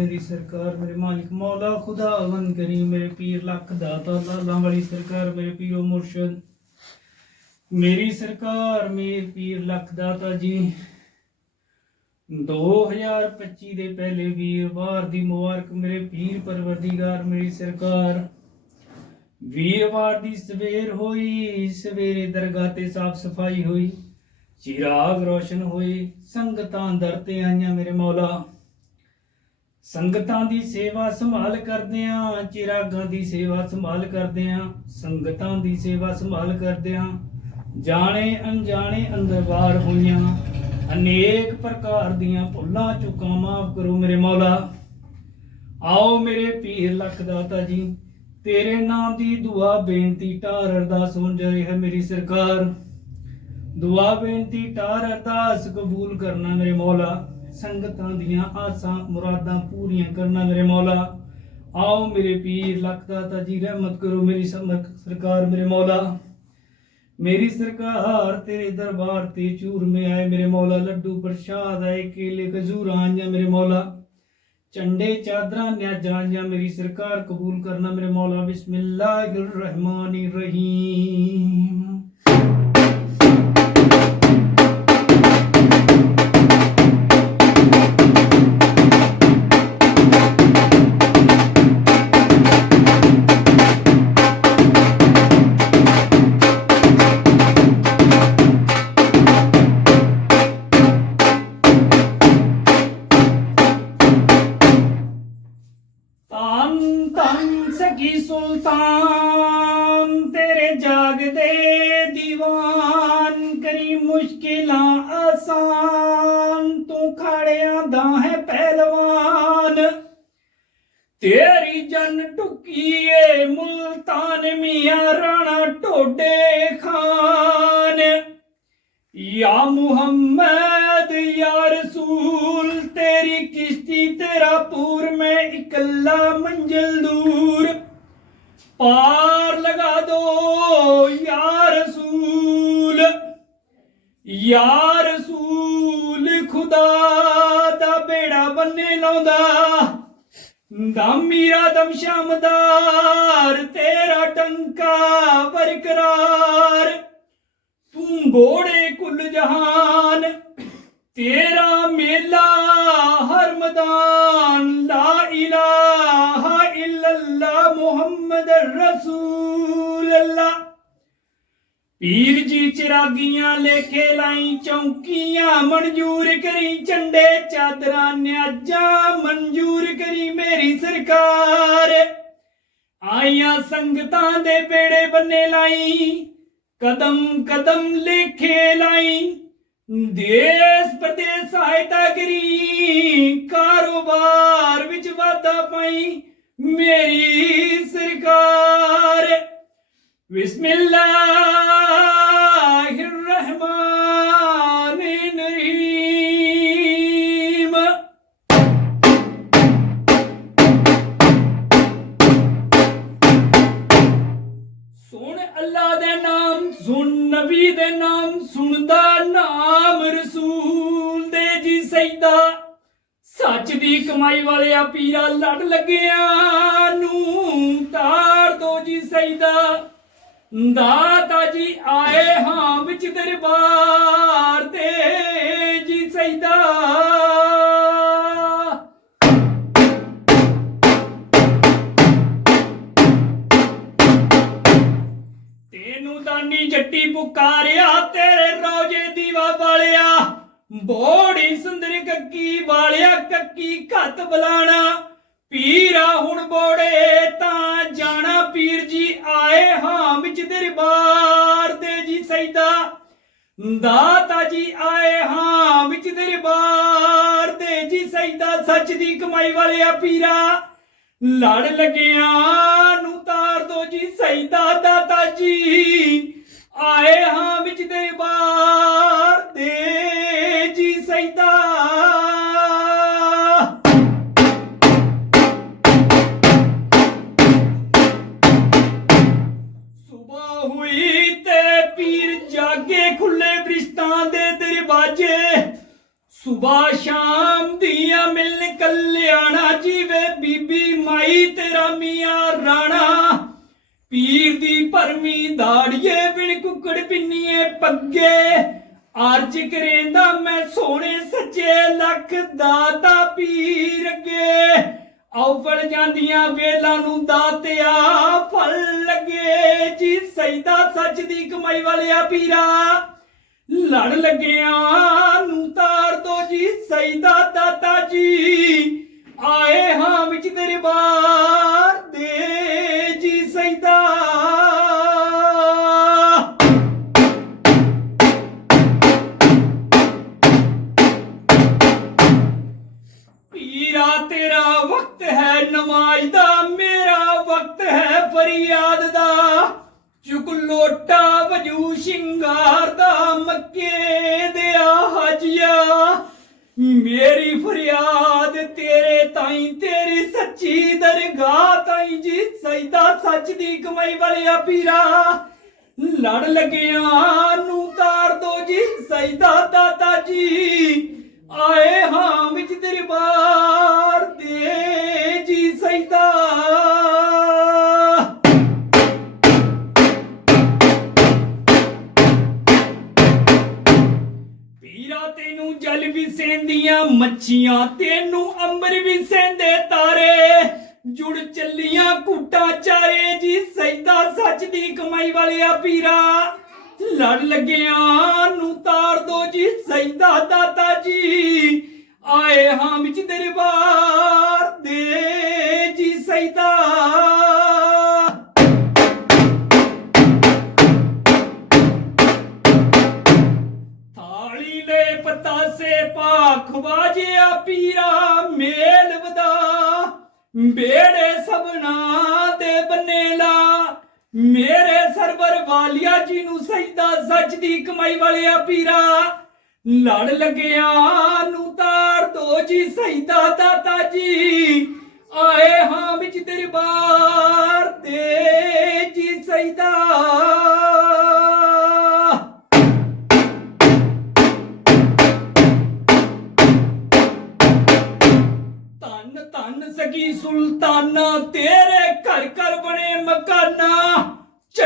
ਮੇਰੀ ਸਰਕਾਰ ਮੇਰੇ ਮਾਲਿਕ ਮੌਲਾ ਖੁਦਾਵੰਦ ਕਰੀ, ਮੇਰੇ ਪੀਰ ਲੱਖ ਦਾਤਾ ਲਾਲਾਂ ਵਾਲੀ ਸਰਕਾਰ, ਮੇਰੇ ਪੀਰੋ ਮੁਰਸ਼ਦ। ਮੇਰੀ ਸਰਕਾਰ, ਮੇਰੇ ਪੀਰ ਲੱਖ ਦਾਤਾ ਜੀ 2025 ਦੇ ਪਹਿਲੇ ਵੀਰਵਾਰ ਦੀ ਮੁਬਾਰਕ ਮੇਰੇ ਪੀਰ ਪਰਵਰਦੀਗਾਰ, ਮੇਰੀ ਸਰਕਾਰ। ਵੀਰਵਾਰ ਦੀ ਸਵੇਰ ਹੋਈ, ਸਵੇਰੇ ਦਰਗਾਹ ਤੇ ਸਾਫ਼ ਸਫ਼ਾਈ ਹੋਈ, ਚਿਰਾਗ ਰੋਸ਼ਨ ਹੋਈ ਸੰਗਤਾਂ ਦਰ ਤੇ ਆਈਆਂ ਮੇਰੇ ਮੌਲਾ। ਸੰਗਤਾਂ ਦੀ ਸੇਵਾ ਸੰਭਾਲ ਕਰਦਿਆਂ, ਚਿਰਾਗਾਂ ਦੀ ਸੇਵਾ ਸੰਭਾਲ ਕਰਦਿਆਂ, ਸੰਗਤਾਂ ਦੀ ਸੇਵਾ ਸੰਭਾਲ ਕਰਦਿਆਂ, ਜਾਣੇ ਅਣਜਾਣੇ ਅੰਦਰ ਬਾਹਰ ਹੋਈਆਂ, ਅਨੇਕ ਪ੍ਰਕਾਰ ਦੀਆਂ ਭੁੱਲਾਂ ਚੁੱਕਾਂ ਮਾਫ ਕਰੋ ਮੇਰੇ ਮੌਲਾ। ਆਓ ਮੇਰੇ ਪੀਰ ਲੱਖ ਦਾਤਾ ਜੀ, ਤੇਰੇ ਨਾਮ ਦੀ ਦੁਆ ਬੇਨਤੀ ਟਾਰ ਅਰਦਾਸ ਹੋਣ ਜਾ ਹੈ ਮੇਰੀ ਸਰਕਾਰ। ਦੁਆ ਬੇਨਤੀ ਟਾਰ ਅਰਦਾਸ ਕਬੂਲ ਕਰਨਾ ਮੇਰੇ ਮੌਲਾ। ਸੰਗਤਾਂ ਦੀਆਂ ਆਸਾਂ ਮੁਰਾਦਾਂ ਪੂਰੀਆਂ ਕਰਨਾ ਮੇਰੇ ਮੌਲਾ। ਆਓ ਮੇਰੇ ਪੀਰ, ਲੱਖ ਦਾਤਾ ਜੀ, ਰਹਿਮਤ ਕਰੋ ਮੇਰੀ ਸਰਕਾਰ ਮੇਰੇ ਮੌਲਾ। ਮੇਰੀ ਸਰਕਾਰ ਤੇਰੇ ਦਰਬਾਰ ਤੇ ਚੂਰਮੇ ਆਏ ਮੇਰੇ ਮੌਲਾ। ਲੱਡੂ ਪ੍ਰਸ਼ਾਦ ਆਏ, ਕੇਲੇ, ਖਜੂਰਾਂ ਆਈਆਂ ਮੇਰੇ ਮੌਲਾ। ਚੰਡੇ ਚਾਦਰਾਂ ਨਿਆਜਾਂ ਆਈਆਂ ਮੇਰੀ ਸਰਕਾਰ ਕਬੂਲ ਕਰਨਾ ਮੇਰੇ ਮੌਲਾ। ਬਿਸਮਿਲ੍ਲਾਹਿਰ ਰਹਿਮਾਨਿਰ ਰਹੀਮ। ਕਰੀ ਮੁਸ਼ਕਿਲਾਂ ਆਸਾਨ, ਤੂੰ ਖੜਿਆਂ ਦਾ ਹੈ ਪਹਿਲਵਾਨ। ਤੇਰੀ ਜਨ ਟੁਕੀਏ ਮੁਲਤਾਨ ਮੀਆਂ ਰਾਣਾ ਟੋਡੇ ਖਾਨ। ਯਾ ਮੁਹੰਮਦ, ਯਾ ਰਸੂਲ, ਤੇਰੀ ਕਿਸ਼ਤੀ ਤੇਰਾ ਪੂਰ, ਮੈਂ ਇਕੱਲਾ ਮੰਜ਼ਿਲ ਦੂਰ। ਪਾਰ ਲਗਾ ਦੋ ਯਾ ਯਾ ਰਸੂਲ ਖੁਦਾ ਦਾ ਬੇੜਾ ਬੰਨੇ ਲਾਉਂਦਾ। ਦਮ ਮੀਰਾ ਦਮ ਸ਼ਮਦਾਰ, ਤੇਰਾ ਟੰਕਾ ਬਰਕਰਾਰ। ਤੂੰ ਗੋੜੇ ਕੁੱਲ ਜਹਾਨ, ਤੇਰਾ ਮੇਲਾ ਹਰ ਮਦਾਨ ਲਾ ਇਲਾਹਾ ਇਲੱਲਾ ਮੁਹੰਮਦ ਰਸੂਲ। ਪੀਰ ਜੀ ਚਿਰਾਗੀਆਂ ਲੇਖੇ ਲਾਈ, ਚੌਂਕੀਆਂ ਮਨਜ਼ੂਰ ਕਰੀ, ਝੰਡੇ ਚਾਦਰਾਂ ਨਿਆਜਾਂ ਮਨਜ਼ੂਰ ਕਰੀ ਮੇਰੀ ਸਰਕਾਰ। ਆਈਆਂ ਸੰਗਤਾਂ ਦੇ ਬੇੜੇ ਬੰਨੇ ਲਾਈ, ਕਦਮ ਕਦਮ ਲੇਖੇ ਲਾਈ, ਦੇਸ ਪ੍ਰਦੇਸ ਸਹਾਇਤਾ ਕਰੀ, ਕਾਰੋਬਾਰ ਵਿੱਚ ਵਾਧਾ ਪਾਈ, ਮੇਰੀ ਸਰਕਾਰ ਬਿਸਮਿਲ੍ਲਾਹਿਰ ਰਹਿਮਾਨਿਰ ਸੁਣ ਅੱਲਾ ਦੇ ਨਾਮ, ਸੁਣ ਨਬੀ ਦੇ ਨਾਮ, ਸੁਣਦਾ ਨਾਮ ਰਸੂਲ ਦੇ ਜੀ ਸੈਦਾ ਸੱਚ ਦੀ ਕਮਾਈ ਵਾਲਿਆ ਪੀਰਾ ਲੜ ਲੱਗਿਆ। ਦਾਤਾ ਜੀ, ਆਏ ਹਾਂ ਵਿੱਚ ਦਰਬਾਰ ਤੇ, ਜੀ ਸੈਦਾ ਤੈਨੂੰ ਦਾਨੀ ਜੱਟੀ ਪੁਕਾਰਿਆ, ਤੇਰੇ ਰੋਜੇ ਦੀਵਾ ਵਾਲਿਆ ਬੋੜੀ ਸੁੰਦਰ ਕੱਕੀ ਵਾਲਿਆ ਕੱਕੀ ਘੱਤ ਬੁਲਾਣਾ। ਦਰਬਾਰ ਦੇ ਜੀ ਸੈਦਾ ਦਾਤਾ ਜੀ ਆਏ ਹਾਂ ਵਿੱਚ ਦਰਬਾਰ ਦੇ ਜੀ ਸੈਦਾ ਸੱਚ ਦੀ ਕਮਾਈ ਵਾਲਿਆ ਪੀਰਾ, ਲੜ ਲੱਗਿਆ ਨੂੰ ਤਾਰ ਦੋ ਜੀ ਸੈਦਾ ਦਾਤਾ ਜੀ ਆਏ ਹਾਂ ਵਿੱਚ ਦਰਬਾਰ ਦੇ ਸੋਹਣੇ ਲੱਖ ਦਾਤਾ ਪੀਰ ਅੱਗੇ। ਔਫਲ ਜਾਂਦੀਆਂ ਵੇਲਾਂ ਨੂੰ ਦਾਤਿਆ ਫਲ ਲੱਗੇ। ਜੀ ਸੈਦਾ ਸੱਚ ਦੀ ਕਮਾਈ ਵਾਲਿਆ ਪੀਰਾ। ਲੜ ਲੱਗਿਆ ਨੂੰ ਤਾਰ ਦੋ ਜੀ ਸੈਦਾ ਦਾਤਾ ਜੀ। ਆਏ ਹਾਂ ਵਿੱਚ ਦਰਬਾਰ ਦੇ ਨਮਾਜ਼ ਦਾ ਮੇਰਾ ਵਕਤ ਹੈ ਫਰਿਆਦ ਦਾ। ਚੁਕ ਲੋਟਾ ਵਜੂ ਸ਼ਿੰਗਾਰ ਦਾ ਮੱਕੇ ਦਿਆ ਹਾਜੀਆ। ਮੇਰੀ ਫਰਿਆਦ ਤੇਰੇ ਤਾਈ, ਤੇਰੀ ਸੱਚੀ ਦਰਗਾਹ ਤਾਈ ਜੀ, ਸਜਦਾ ਸੱਚ ਦੀ ਕਮਾਈ ਵਾਲਿਆ ਪੀਰਾ। ਲੜ ਲੱਗਿਆਂ ਨੂੰ ਤਾਰ ਦੋ ਜੀ, ਸਜਦਾ ਦਾਤਾ ਜੀ। ਆਏ ਲੜ ਲੱਗਿਆਂ ਨੂੰ ਤਾਰ ਦੋ ਜੀ, ਸਜਦਾ ਦਾਤਾ ਜੀ। ਆਏ ਹਾਂ ਵਿੱਚ ਦਰਬਾਰ ਦੇ ਜੀ, ਸਜਦਾ। ਥਾਲੀ ਲੈ ਪਤਾਸੇ ਪਾਖ ਵਾਜਿਆ ਪੀਰਾ ਮੇਲ ਵਦਾ ਬੇੜੇ ਸਭਨਾ ਦੇ ਬੰਨੇ ਲਾ ਮੇਰੇ ਸਰਵਰ ਵਾਲਿਆ ਜੀ ਨੂੰ ਸਜਦਾ ਸੱਚ ਦੀ ਕਮਾਈ ਵਾਲਿਆ ਪੀਰਾ। ਲੜ ਲੱਗਿਆ ਨੂੰ ਤਾਰ ਦੋ ਜੀ, ਸਜਦਾ ਦਾਤਾ ਜੀ। ਆਏ ਹਾਂ ਵਿੱਚ ਦਰਬਾਰ ਦੇ ਜੀ, ਸਜਦਾ। ਧੰਨ ਧੰਨ ਸਗੀ ਸੁਲਤਾਨਾ, ਤੇਰੇ ਘਰ ਘਰ ਬਣੇ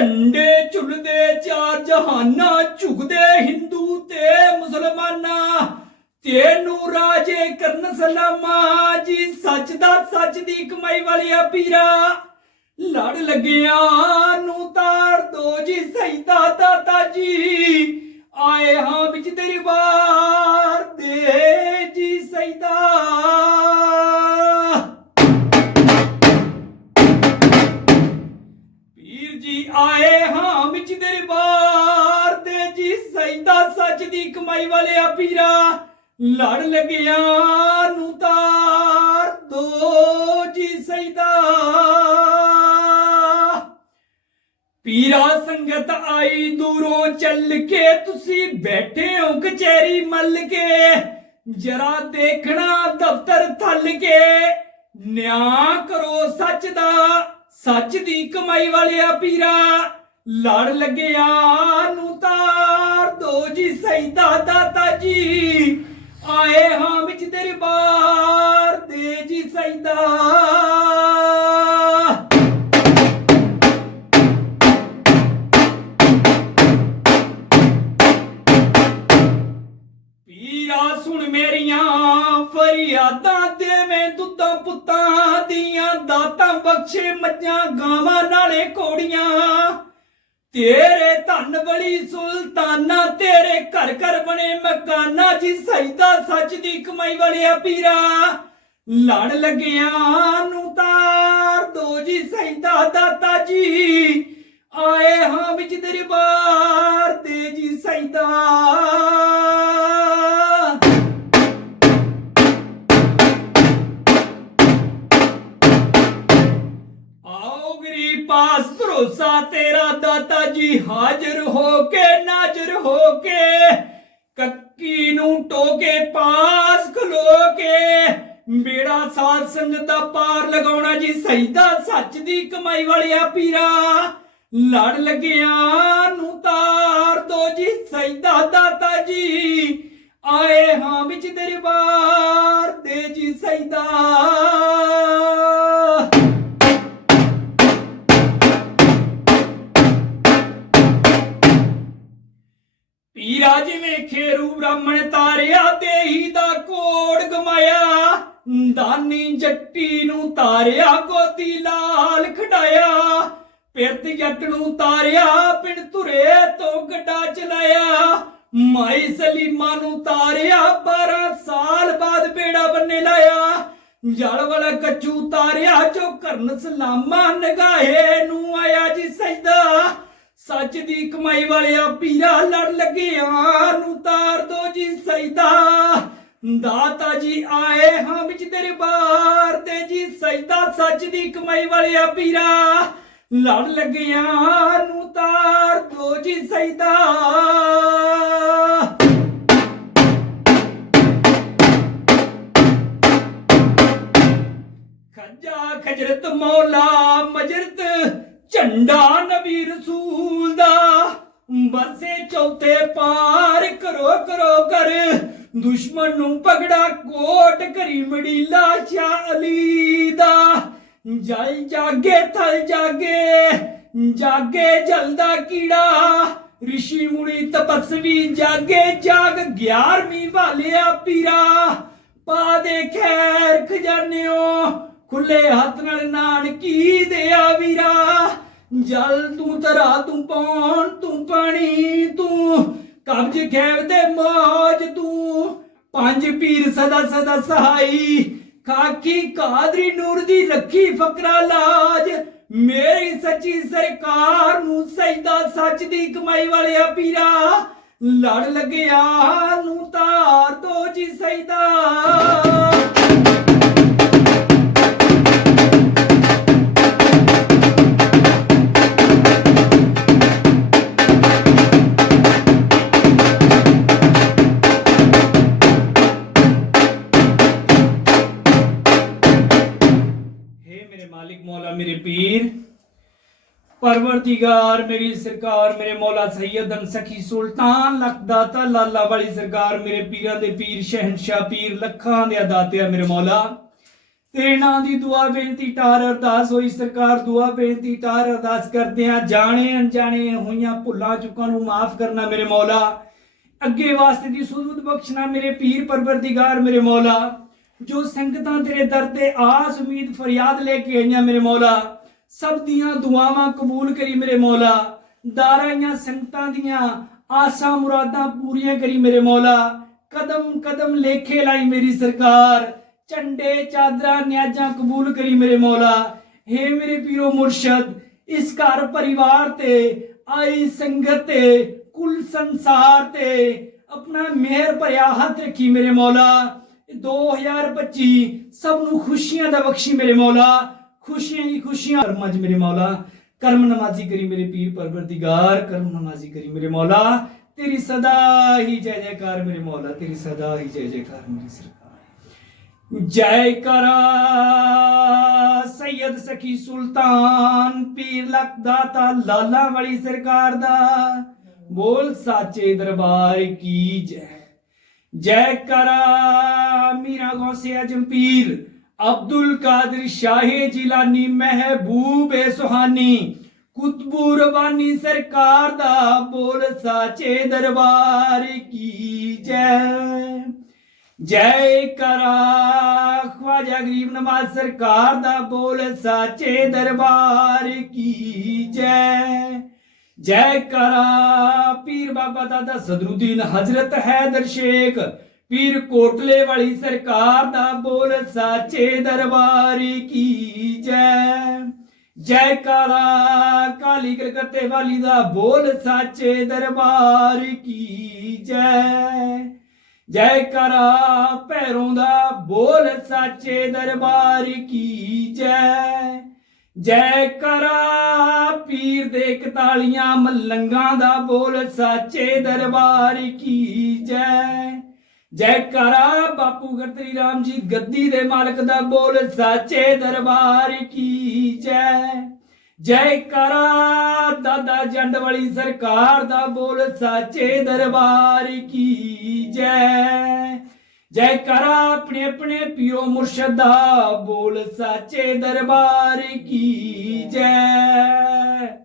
ਝੰਡੇ ਝੁਲਦੇ ਚਾਰ ਜਹਾਨਾ, ਝੁਕਦੇ ਹਿੰਦੂ ਤੇ ਮੁਸਲਮਾਨਾ। ਤੈਨੂੰ ਰਾਜੇ ਕਰਨ ਸਲਾਮਾ, ਜੀ ਸੱਚ ਦਾ ਸੱਚ ਦੀ ਕਮਾਈ ਵਾਲਿਆ ਪੀਰਾ। ਲੜ ਲੱਗਿਆ ਨੂੰ ਤਾਰ ਦੋ ਜੀ ਸੈਦਾ ਦਾਤਾ ਜੀ। ਆਏ ਹਾਂ ਵਿੱਚ ਤੇਰੀ ਦਰਬਾਰ ਦੇ ਜੀ ਸੈਦਾ ਦਾ ਆਏ ਹਾਂ ਵਿੱਚ ਦਰਬਾਰ ਦੇ ਜੀ ਸੈਦਾ ਸੱਚ ਦੀ ਕਮਾਈ ਵਾਲਿਆ ਪੀਰਾ। ਲੜ ਲੱਗਿਆ ਨੂੰ ਤਾਰ ਦੋ ਜੀ ਸੈਦਾ ਪੀਰਾ ਸੰਗਤ ਆਈ ਦੂਰੋਂ ਚੱਲ ਕੇ, ਤੁਸੀਂ ਬੈਠੇ ਹੋ ਕਚਹਿਰੀ ਮੱਲ ਕੇ। ਜਰਾ ਦੇਖਣਾ ਦਫ਼ਤਰ ਥੱਲ ਕੇ, ਨਿਆਂ ਕਰੋ ਸੱਚ ਦਾ। ਸੱਚ ਦੀ ਕਮਾਈ ਵਾਲਿਆ ਪੀਰਾ, ਲੜ ਲੱਗਿਆ ਨੂੰ ਤਾਰ ਦੋ ਜੀ ਸੈਦਾ ਦਾਤਾ ਜੀ। ਆਏ ਹਾਂ ਵਿੱਚ ਦਰਬਾਰ ਦੇ ਜੀ ਸੈਦਾ ਪੀਰਾ ਸੁਣ ਮੇਰੀਆਂ, ਫਰਿਆਦਾਂ ਦੇਵੇਂ ਦੁੱਧਾਂ ਪੁੱਤਾਂ ਦਾਤਾਂ ਬਖਸ਼ੇ ਮੱਝਾਂ, ਗਾਵਾਂ ਨਾਲੇ ਕੋੜੀਆਂ। ਤੇਰੇ ਧਨ ਬੜੀ ਸੁਲਤਾਨਾ, ਤੇਰੇ ਘਰ ਘਰ ਬਣੇ ਮਕਾਨਾ, ਜੀ ਸਜਦਾ ਸੱਚ ਦੀ ਕਮਾਈ ਵਾਲਿਆ ਪੀਰਾ। ਲੜ ਲੱਗਿਆਂ ਨੂੰ ਤਾਰ ਦੋ, ਜੀ ਸਜਦਾ ਦਾਤਾ ਜੀ। ਆਏ ਹਾਂ ਵਿੱਚ ਦਰਬਾਰ ਤੇ, ਜੀ ਸਜਦਾ। ਭਰੋਸਾ ਤੇਰਾ ਦਾਤਾ ਜੀ ਹਾਜ਼ਰ ਹੋ ਕੇ, ਨਾਜ਼ਰ ਹੋ ਕੇ, ਕੱਕੀ ਨੂੰ ਟੋਕੇ, ਪਾਸ ਖਲੋ ਕੇ। ਬੇੜਾ ਸਾਥ ਸੰਗਤ ਦਾ ਪਾਰ ਲਗਾਉਣਾ ਜੀ ਸਜਦਾ ਸੱਚ ਦੀ ਕਮਾਈ ਵਾਲਿਆ ਪੀਰਾ। ਲੜ ਲੱਗਿਆ ਨੂੰ ਤਾਰ ਦੋ ਜੀ ਸਜਦਾ ਦਾਤਾ ਜੀ। ਨੂੰ ਗੋਦੀ ਲਾਲ ਖਡਾਇਆ ਪਿਰਤ ਜੱਟ ਨੂੰ ਤਾਰਿਆ, ਪਿੰਡ ਧੁਰੇ ਤੋਂ ਗੱਡਾ ਚਲਾਇਆ। ਮਾਈ ਸਲੀਮਾ ਨੂੰ ਤਾਰਿਆ 12 ਸਾਲ ਬਾਅਦ ਬੇੜਾ ਬੰਨੇ ਲਾਇਆ। ਜਲ ਵਾਲਾ ਕੱਚੂ ਤਾਰਿਆ, ਜੋ ਕਰਨ ਸਲਾਮਾ ਨਗਾਹੇ ਨੂੰ ਆਇਆ ਜੀ ਸਜਦਾ। ਸੱਚ ਦੀ ਕਮਾਈ ਵਾਲਿਆ ਪੀਰਾ ਲੜ ਲੱਗਿਆ, ਨੂੰ ਤਾਰ ਦੋ ਜੀ ਸਜਦਾ। ਦਾਤਾ ਜੀ ਆਏ ਹਾਂ ਵਿੱਚ ਦਰਬਾਰ ਤੇ ਜੀ ਸਜਦਾ ਸੱਚ ਦੀ ਕਮਾਈ ਵਾਲਿਆ ਪੀਰਾ ਲੜ ਲੱਗਿਆ ਨੂੰ ਤਾਰ ਦੋ ਜੀ ਸਜਦਾ। ਖੱਜਾ ਖਜਰਤ ਮੌਲਾ ਮਜਰਤ, ਝੰਡਾ ਨਬੀ ਰਸੂਲ ਦਾ। ਬਸੇ ਚੌਥੇ ਪਾਰ ਕਰੋ ਕਰੋ ਕਰ ਦੁਸ਼ਮਣ ਨੂੰ ਪਗੜਾ ਕੋਟ ਕਰੀ ਮੜੀਲਾ ਸ਼ਾਹ ਅਲੀ ਦਾ। ਜਲ ਜਾਗੇ, ਥਲ ਜਾਗੇ ਜਾਗੇ ਜਲਦਾ ਕੀੜਾ। ਰਿਸ਼ੀ ਮੁਨੀ ਤਪਸਵੀ ਜਾਗੇ, ਜਾਗ 11ਵੀਂ ਵਾਲਿਆ ਪੀਰਾ। ਪਾ ਦੇ ਖੈਰ ਖਜ਼ਾਨਿਓ, ਖੁੱਲੇ ਹੱਥ ਨਾਲ ਨਾਨਕੀ ਦੇ ਆ ਵੀਰਾ। ਜਲ ਤੂੰ ਤਰਾ ਤੂੰ ਪੌਣ ਤੂੰ ਪਾਣੀ, ਤੂੰ ਕਬਜ ਖੈਰ ਦੇ ਮੋਜ ਤੂੰ। ਪੰਜ ਪੀਰ ਸਦਾ ਸਦਾ ਸਹਾਈ। ਖਾਕੀ ਕਾਦਰੀ ਨੂਰ ਦੀ ਰੱਖੀ ਫਕਰਾ ਲਾਜ। ਮੇਰੀ ਸੱਚੀ ਸਰਕਾਰ ਨੂੰ ਸਜਦਾ ਸੱਚ ਦੀ ਕਮਾਈ ਵਾਲਿਆ ਪੀਰਾ। ਲੜ ਲੱਗਿਆ ਨੂੰ ਤਾਰ ਦੋ ਜੀ ਸਜਦਾ। मौला मेरे पीर परवरदिगार मेरी सरकार मेरे मौला सैयद सखी ਸੁਲਤਾਨ, ਲਖਦਾਤਾ ਲਾਲਾ ਵਾਲੀ ਸਰਕਾਰ ਮੇਰੇ ਪੀਰਾਂ ਦੇ ਪੀਰ ਸ਼ਹਿਨशाह ਪੀਰ, ਲੱਖਾਂ ਦੇ ਦਾਤਿਆ ਮੇਰੇ ਮੌਲਾ। ਤੇਰੇ ਨਾਂ ਦੀ ਦੁਆ ਬੇਨਤੀ ਟਾਰ ਅਰਦਾਸ ਹੋਈ ਸਰਕਾਰ, ਦੁਆ ਬੇਨਤੀ ਟਾਰ ਅਰਦਾਸ ਕਰਦੇ ਆ ਜਾਣੇ ਅਣਜਾਣੇ ਹੋਈਆਂ ਭੁੱਲਾਂ ਚੁੱਕਾਂ ਨੂੰ ਮਾਫ ਕਰਨਾ ਮੇਰੇ ਮੌਲਾ। ਅੱਗੇ ਵਾਸਤੇ ਦੀ ਸੁਧ ਬਖਸ਼ਣਾ ਮੇਰੇ ਪੀਰ, ਪਰਵਰਦੀਗਾਰ ਮੇਰੇ ਮੌਲਾ। ਜੋ ਸੰਗਤਾਂ ਤੇਰੇ ਦਰ ਤੇ ਆਸ, ਉਮੀਦ, ਫਰਿਆਦ ਲੈ ਕੇ ਆਈਆਂ ਮੇਰੇ ਮੌਲਾ, ਸਭ ਦੀਆਂ ਦੁਆਵਾਂ ਕਬੂਲ ਕਰੀ ਮੇਰੇ ਮੌਲਾ ਦਾਰਾਈਆਂ ਸੰਗਤਾਂ ਦੀਆਂ, ਆਸਾਂ ਮੁਰਾਦਾਂ ਪੂਰੀਆਂ ਕਰੀ ਮੇਰੇ ਮੌਲਾ, ਕਦਮ ਕਦਮ ਲੇਖੇ ਲਾਈ ਮੇਰੀ ਸਰਕਾਰ, ਝੰਡੇ, ਚਾਦਰਾਂ, ਨਿਆਜਾਂ ਕਬੂਲ ਕਰੀ ਮੇਰੇ ਮੌਲਾ। ਹੇ ਮੇਰੇ ਪੀਰੋ ਮੁਰਸ਼ਦ, ਇਸ ਘਰ ਪਰਿਵਾਰ ਤੇ ਆਈ ਸੰਗਤ ਤੇ, ਕੁੱਲ ਸੰਸਾਰ ਤੇ ਆਪਣਾ ਮਿਹਰ ਭਰਿਆ ਹੱਥ ਰੱਖੀ ਮੇਰੇ ਮੌਲਾ। 2025 ਸਭ ਨੂੰ ਖੁਸ਼ੀਆਂ ਦਾ ਬਖਸ਼ੀ ਮੇਰੇ ਮੌਲਾ, ਖੁਸ਼ੀਆਂ ਹੀ ਖੁਸ਼ੀਆਂ, ਕਰਮਾਂ 'ਚ ਮੇਰੇ ਮੌਲਾ, ਕਰਮ ਨਮਾਜ਼ੀ ਕਰੀ ਮੇਰੇ ਪੀਰ ਪਰਵਰਦੀਗਾਰ, ਕਰਮ ਨਮਾਜ਼ੀ ਕਰੀ ਮੇਰੇ ਮੌਲਾ, ਤੇਰੀ ਸਦਾ ਹੀ ਜੈ ਜੈਕਾਰ ਮੇਰੇ ਮੌਲਾ, ਤੇਰੀ ਸਦਾ ਹੀ ਜੈ ਜੈਕਾਰ ਮੇਰੀ ਸਰਕਾਰ। ਜੈ ਕਰਾ ਸੈਦ ਸਖੀ ਸੁਲਤਾਨ, ਪੀਰ ਲਖ ਦਾਤਾ ਲਾਲਾ ਵਾਲੀ ਸਰਕਾਰ ਦਾ, ਬੋਲ ਸਾਚੇ ਦਰਬਾਰ ਕੀ ਜੈ। ਜੈ ਕਰਾ ਮੀਰਾ ਗੌਸੇ ਆਜਮ ਪੀਰ ਅਬਦੁਲ ਕਾਦਰ ਸ਼ਾਹੇ ਜਿਲਾਨੀ ਮਹਿਬੂਬੇ ਸੁਹਾਨੀ। ਕੁਤਬੂ ਰਬਾਨੀ ਸਰਕਾਰ ਦਾ ਬੋਲ ਸਾਚੇ ਦਰਬਾਰ ਕੀ ਜੈ। ਜੈ ਕਰਾ ਖਵਾਜਾ ਗਰੀਬ ਨਮਾਜ਼ ਸਰਕਾਰ ਦਾ ਬੋਲ ਸਾਚੇ ਦਰਬਾਰ ਕੀ ਜੈ। ਜੈ ਕਰਾ ਪੀਰ ਬਾਬਾ ਦਾਦਾ ਸਦਰੁਦੀਨ ਹਜ਼ਰਤ ਹੈਦਰ ਸ਼ੇਖ। ਪੀਰ ਕੋਟਲੇ ਵਾਲੀ ਸਰਕਾਰ ਦਾ ਬੋਲ ਸਾਚੇ ਦਰਬਾਰ ਕੀ ਜੈ? ਜੈ ਕਾਲਾ, ਕਾਲੀ ਕਲਕੱਤੇ ਵਾਲੀ ਦਾ ਬੋਲ ਸਾਚੇ ਦਰਬਾਰ ਕੀ ਜੈ? ਜੈ ਕਰਾ ਪੈਰੋਂ ਦਾ ਬੋਲ ਸਾਚੇ ਦਰਬਾਰ ਕੀ ਜੈ? ਜੈ ਕਰਾ ਪੀਰ ਦੇ 41 ਮਲੰਗਾਂ ਦਾ ਬੋਲ ਸਾਚੇ ਦਰਬਾਰ ਕੀ ਜੈ? ਜੈਕਾਰਾ ਬਾਪੂ ਗਤਰੀ ਰਾਮ ਜੀ, ਗੱਦੀ ਦੇ ਮਾਲਕ ਦਾ ਬੋਲ, ਸਾਚੇ ਦਰਬਾਰ ਕੀ ਜੈ? ਜੈਕਾਰਾ ਦਾਦਾ ਜੰਡ ਵਾਲੀ ਸਰਕਾਰ ਦਾ ਬੋਲ, ਸਾਚੇ ਦਰਬਾਰ ਕੀ ਜੈ? ਜੈਕਾਰਾ ਆਪਣੇ ਆਪਣੇ ਪਿਓ ਮੁਰਸ਼ਦ ਦਾ ਬੋਲ, ਸਾਚੇ ਦਰਬਾਰ ਕੀ ਜੈ?